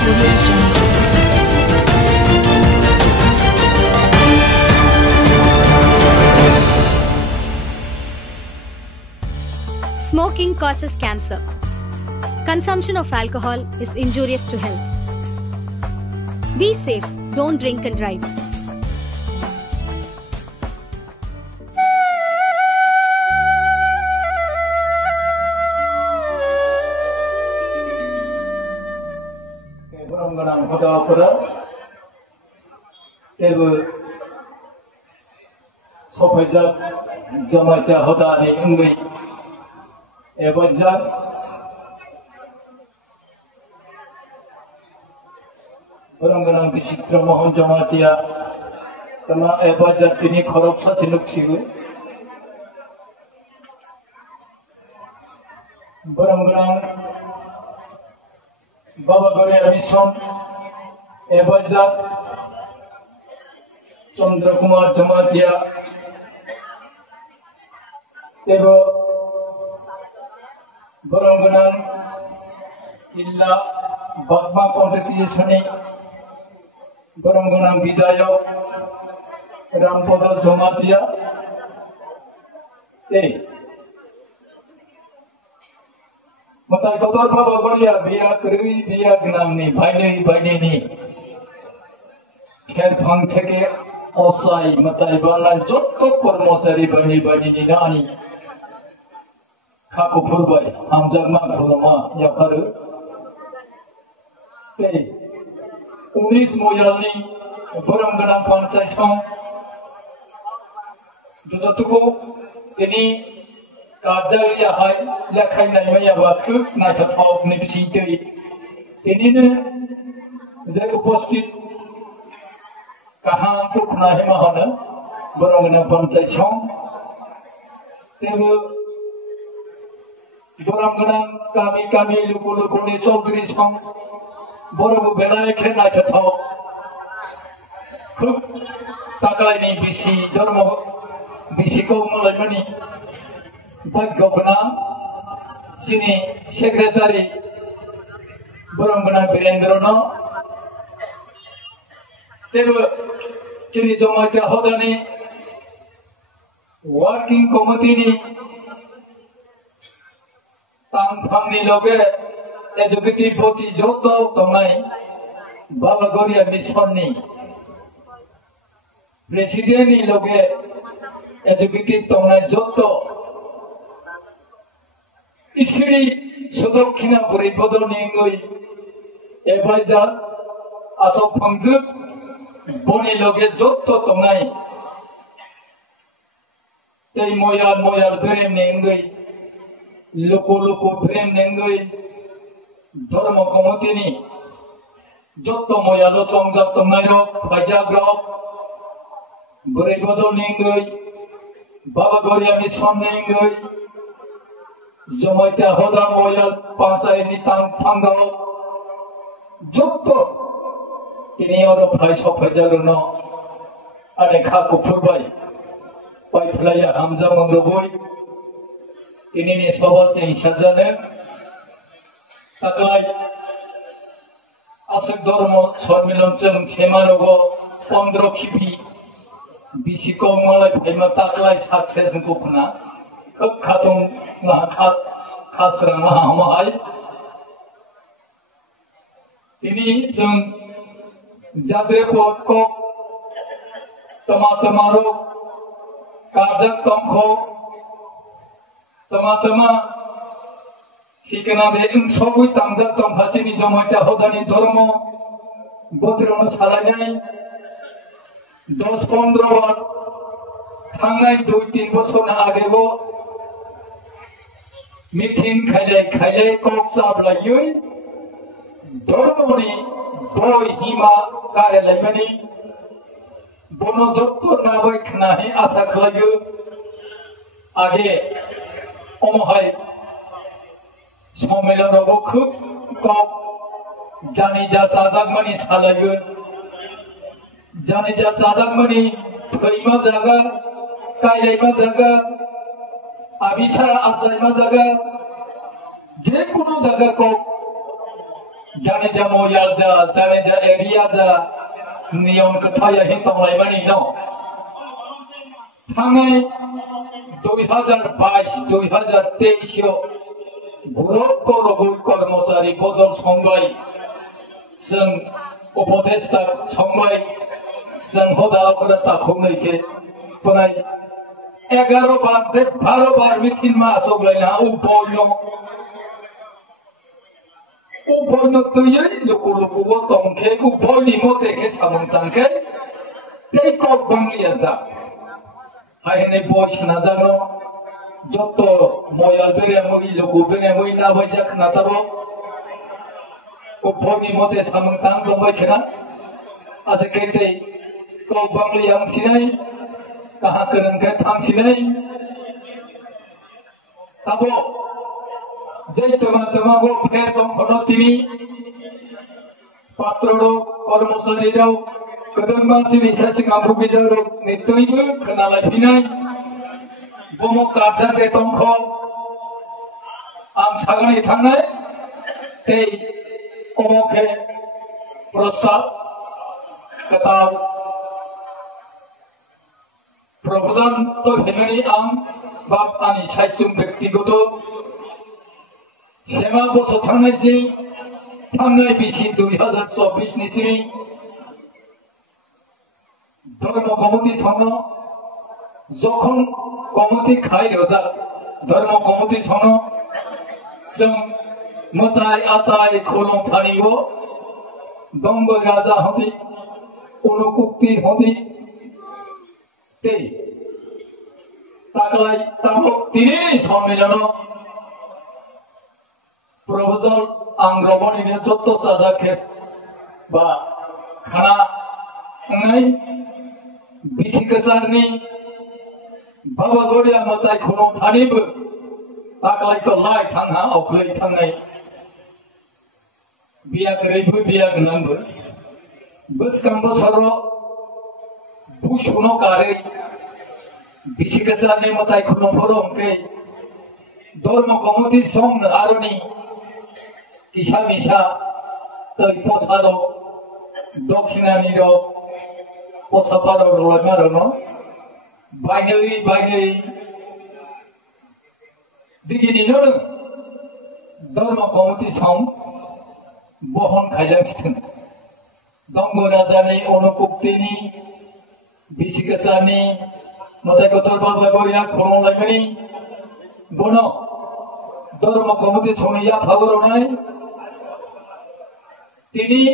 Audio Jungle. Smoking causes cancer. Consumption of alcohol is injurious to health. Be safe, don't drink and drive. Orang-orang Citra Mohon Jamatia Tama Ebajat Pini Koroksa Sinuksigu Orang-orang Baba Gore Amison Ebajat Chandra Kumar Jamatia Tebo Orang-orang Illa Bagma Competition Baranggunang Bidayok Rampoda Jomatia Matai Kotor Baba Goria Bia Kri Bia Gnamni Baini ni Kher Phang Theke Osai Matai Bala Jotto Kormosari Baini ni Nani Khako Phurbai Hamjagma Khulama Yaparu 19 मोजालनी बरमगना पंचायतों जुदतुको इनी कार्यालय हाय लेखाय नायमय बाखु नायथाव निबिसिते इनिनो जे उपस्थित कहां तो खुनाहे महन बरमगना पंचायतों तेबो बरमगना गामि लुकुलुकुनि चौधरी सं Borobu belai kena ketau, kuk taklai ni bisi jormo bisi kau mulai mani, baik gopna sini sekretari Borongana Birendrono, teru sini joma kya hoda ni working committee ni tang phang ni loge Executive Body Joto Tomai Baba Goria Mishoni President Loge Executive Tomai Joto Isri Sodokina Puri Bodoningui Ebaja Asok Pangzuk Boni Loge Joto Tomai Tei Moyal Brem Nengui Loko Brem Nengui Dharma Komotini Jotto Moyalo Songjak Tomairo Pajagro Buribodo Ningui Baba Goria Mishon Ningui Jomaita Hoda Moyal Pasa Editang Pangalo Jotto Ini Oro Paisho Pajaruno Aneka Kupurbai Pai Playa Hamza Mangroboi Ini ni Sobal Sing Shajane Taklai Asik Dormo Sormilon Cheng Chemanogo Pondro Kipi Bisiko Malay Pema Taklai Success Kupna Kuk Katung Mahakat Kasra Mahamai Ini Jung Jadre Potko Tama Kajak Tomko Tama Hikana de Insobu Tangja Tom Hasini Jomata Hodani Dormo Botrono Salanai Dos Pondro Tangai Dutin Bosona Agego Mitin Kale Kopsab La Yui Dormoni Boy Hima Kare Lemani Bono Jokto Navai Knahi Asaklayu Age Omohai Somelanogo Cook Kok Janija Sadagmani Salayu Janija Sadagmani Prima Jaga Kailema Jaga Abisara Asaima Jaga যে কোনো জায়গা কো जाने जा मोयाल जा जाने जा area जा नियम कथाया हिंतों लाइबानी नो थांगे 2022 2023 गुरुकुल कर्मचारी बदल संबाय जों उपदेष्टा संबाय जों हदाफोरा ताखौनैखे फनाय 11 बार 12 बार मिथिन मा सगलायना उभयनो तैयै लुकु लुकुबो तंखे उभयनि मतेखे सामंतांखे तेई कक बांगलिया जा हायने बयस नाजानो जत्तो मयाल बेरेमुई लुकु बेरेमुई नाबायजा खोनाताबो उभयनि मते सामंतां दंबायखेना आसेखे तेई कक बांगलिया सिनाय काहा गोरोंखे थांसिनाय ताबो जय तमागो फेर दंखनो तिनि पात्ररो कर्मचारिरो गोदोर मानसिनि सासे गामबुगिजारो नितयबो खोनालायफिनाय बम काजारे दंख आं सागनै थांनाय ते अमखे प्रस्ताव कताब प्रपोजल तो हेननि आं बाप आनि साइसुम व्यक्तिगत सेमा बसर थांनायसै थांनाय बिसि 2024 निसै धर्म कमिटि सानो जखन कमिटि खाय रजा धर्म कमिटि सानो जों मताय आताय खोलं थानिबो दंग राजा हदि अनुकुक्ति हदि ते ताकलाय तामक तिनि सम्मेलन प्रपोजल आं रबनिनो जत्तो सादा केस बा खाना नै बिसिगजारनि बाबागरिया मताय खोलं थानिबो ताकलायखौ लाय थांहा अखलै थांनाय बिया गोरैबो बिया गोनांबो बोसकांबो सर बुसुनो कारै बिसिगजारनि मताय खोलं फरमकै धर्म कमिटि सं आरोनि किसा मिसा तै पसारो दक्षिणानिरो पसापारो रलायमारोनो बायनै दिगिनिनो धर्म कमिटि सं बहन खायलांसिथों दंग राजानि अनुकुक्तिनि बिसिगजारनि मताय गतर बाबागरिया खोलं लायमानि बनो धर्म कमिटि संनिया फावरनाय तिनि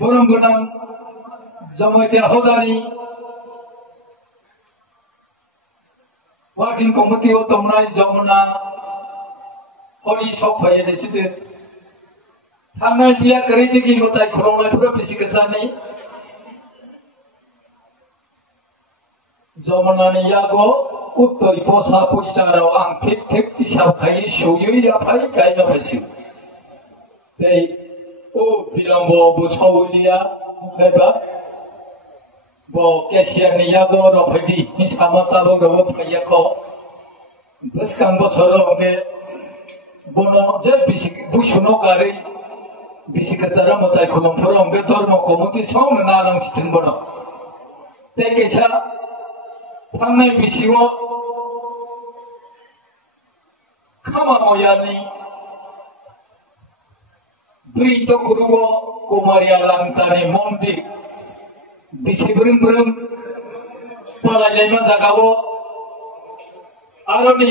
बरं गोनां जमायते हदानि वार्किं कमिटि तंनाय जमुना हरि सफाय देसिदो थांनाय बिया गोरैदिगि मताय खोलंलायफोरा बिसिगजारनि जमुनानि यागो उत्तय पसा पैसाराव आं थेक थेक हिसाब खायै सौयै आफाय गायनो फायसि ते ओ बिलम्ब बुसावलिया खायबा बो केसियानि यागो रफायदि हिसाबताबो रबो फाययाखौ बसकां बसरो के बनो जे बुसुनो गारै बिसिगजारा मताय खोलंफोराव के धर्म कमिटि सं नानांसिथों बनो ते केसा थांनाय बिसिङाव खामामयानि ब्रिट गुरुगो कुमारिया लांतानि मन्दिर बिसिब्रों ब्रों पालायलायमा जागावो आरोनि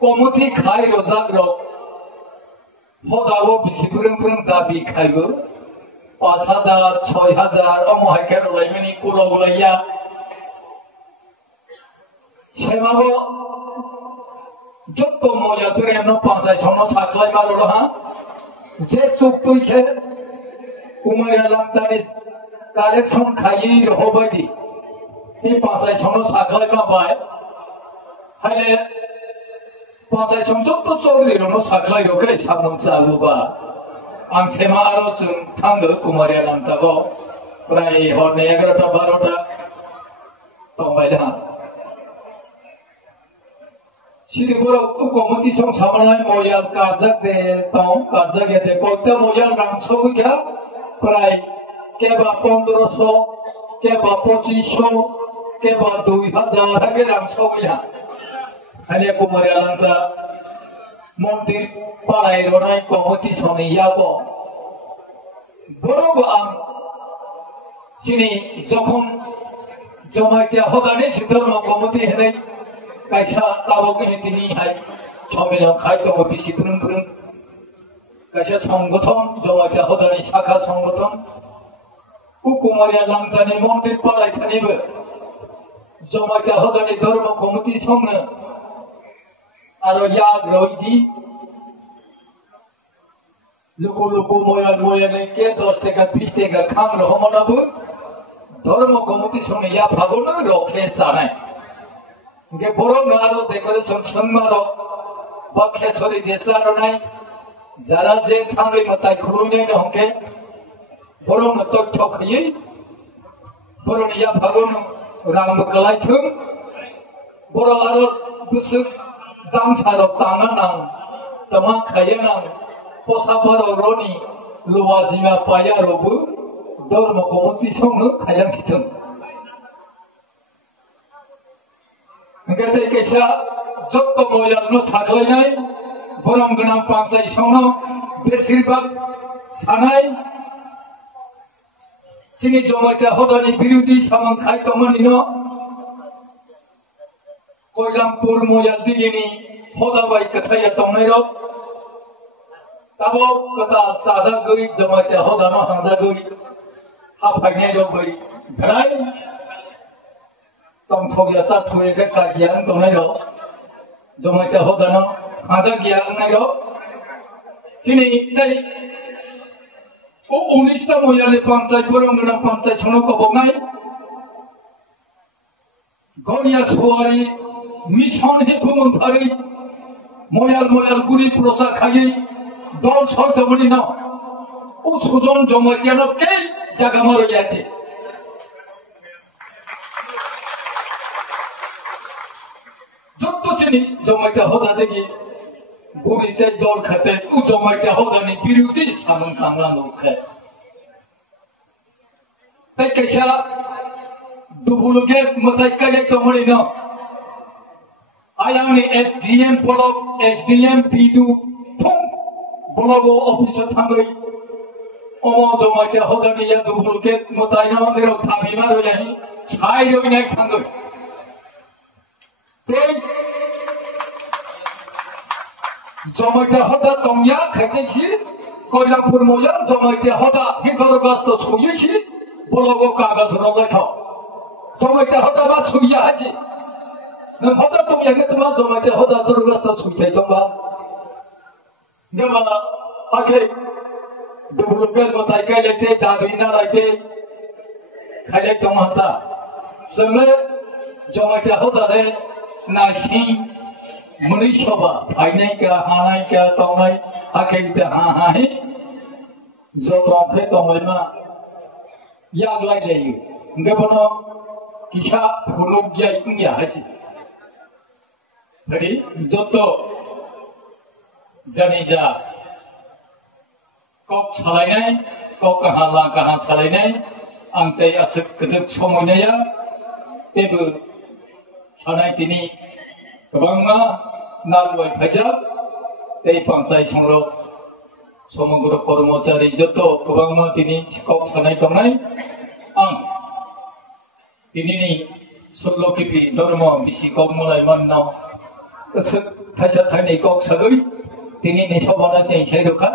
कमिटि खाय रजाग्र हदावो बिसिब्रों ब्रों दाबि खायबो 5000 6000 अमहायखे रलायमानि कुलावलाया सेमाबो जत्तो मया बेरेनो पांसाय सनो साख्लाय मारोहा जे सुक्तुइखे कुमारिया लांतानि कालेक्शन खायै रहबायदि बे पांसाय सनो साख्लाय माबाय हायले पांसाय सम जत्तो चौधरी रनो साख्लाय रखे सामन साबुबा आं सेमा आरो जों थांगो कुमारिया लांतागो प्राय हरने 11टा 12टा तंबायदा 시리보라 꼬꼬무티 성 사발라이 모양 가작대 똥 가작에 대고때 모양 랑초기야 프라이 깨바 본드로서 깨바 포지쇼 깨바 두이하자하게 랑초기야 아니야 꼬마리아란다 몬tir 파라이로나이 꼬무티 성이 야고 বড়বাং চিনি যখন জমাইতে হদানে ধর্ম কমিটি হেনে কাইসা তাবকে তিনি হাই সম্মেলন খাইতো বেশি ফুরুন ফুরুন কাইসা সংগঠন জমাইতে হদানে শাখা সংগঠন কুকুমারিয়া লাংতানি মন্দির পাড়ায় খানিবো জমাইতে হদানে ধর্ম কমিটি সঙ্গে আরো ইয়াগ রইদি লুকু ময়ানে কে 10 টাকা 20 টাকা খাম রহমানাবো ধর্ম কমিটি সঙ্গে ইয়া ভাগনো রক্ষে সানায় গে বড় আরো ডেকোরেশন সন্মারো পক্ষে ছড়ি দেশারো নাই যারা যে খামে মাথায় খুলুনে হকে বড় তথ্য খাইয়ে বড় ইয়া ভাগনো রাম কলাইথুম বড় আরো বুসুক দাংসারো তানা নাম তমা খাইয়ে নাম পোসাবার রনি লুয়াজিমা পায়া রবু ধর্ম কমিটি সঙ্গে খাইয়াং ছিথুন গেতে কেসা যত ময়ান্ন থাকলাইনাই বরং গণাম পাঁচাই সঙ্গে বেশিরভাগ সানাই চিনি জমাইতে হদানি বিরোধী সামান খাইতমানি ন কইলামপুর ময়াল দিগিনি হদাবাই কথাইয়া তংনাই রব তাবক কথা চাজা গই জমাইতে হদানো হাঁজা গই হাফাইনাই রব গই ভেড়াই তংথগিয়া তা থুয়েকে কাজিয়া তংনাই রব জমাইতে হদানো হাঁজা গিয়া নাই রব চিনি নাই ও 19টা ময়ালে পঞ্চায়েত বরঙ্গনা পঞ্চায়েত সনক কবনাই গনিয়া সোয়ারি মিশন হেফুমন ভারি ময়াল গুড়ি প্রসা খাইয়ে দল সরকারি না ও সুজন জমাইয়ানো কে জায়গা মারা যাচ্ছে যত চিনি জমাইতে হদা দেখি গুড়িতে দল খাতে ও জমাইতে হদানি বিরোধী সামন কামলা নৌকে তাই কেসা দুবুলকে মাথায় কাজে তমরি না আয়ামনি এসডিএম ব্লক এসডিএম বিদু ব্লক অফিসে থাঙ্গই অম জমাইতে হদানি ইয়া দুবুলকে মাথায় আমাদের থাবিমার হয়ে যাই ছাই রই নাই থাঙ্গই তাই জমাইতে হদা তংয়া খাইতেছি কইলামপুর ময়া জমাইতে হদা হিন্দরগাস্ত ছইয়েছি বলগো কাগজ রগাইছ জমাইতে হদা বা ছইয়া আছে নং হদা তংয়াকে তোমার জমাইতে হদা দরগাস্ত ছইতাই দংবা গেমা আগে দুবুলকের মতাই কাইলেতে দাবিনা রাইতে খাইলে দংহাতা जोंनो জমাইতে হদারে নাসি মনি সভা ফাইনাইকা হানাইকা তংনাই আকেইতে হাহাই যতংখে তংলাইমা ইয়াগলাই লাयो গেবনো কিসা ফুলগিয়া ইংয়া হাসি রেডি যত জানি যা কক ছালাইনাই কক কাহালা কাহা ছালাইনাই आंते आसक कदक समयनाया तेबो सानाय दिनै गोबाङा नारबाय फाइजाब दै पांचाय संग्र समग्र कर्मचारी जत गोबाङा दिनै सिकक सानाय दंनाय आं दिनैनि 16 किपि धर्म बिसि कक मलाई माननाव गोसो थाइसा थाइनै कक सागै दिनैनि सभाना जों सायरखा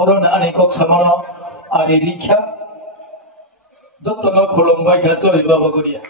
अरन आनै कक सामानाव आरि रिख्या যতন খোলম্বাই ঘাট বাবা করিয়া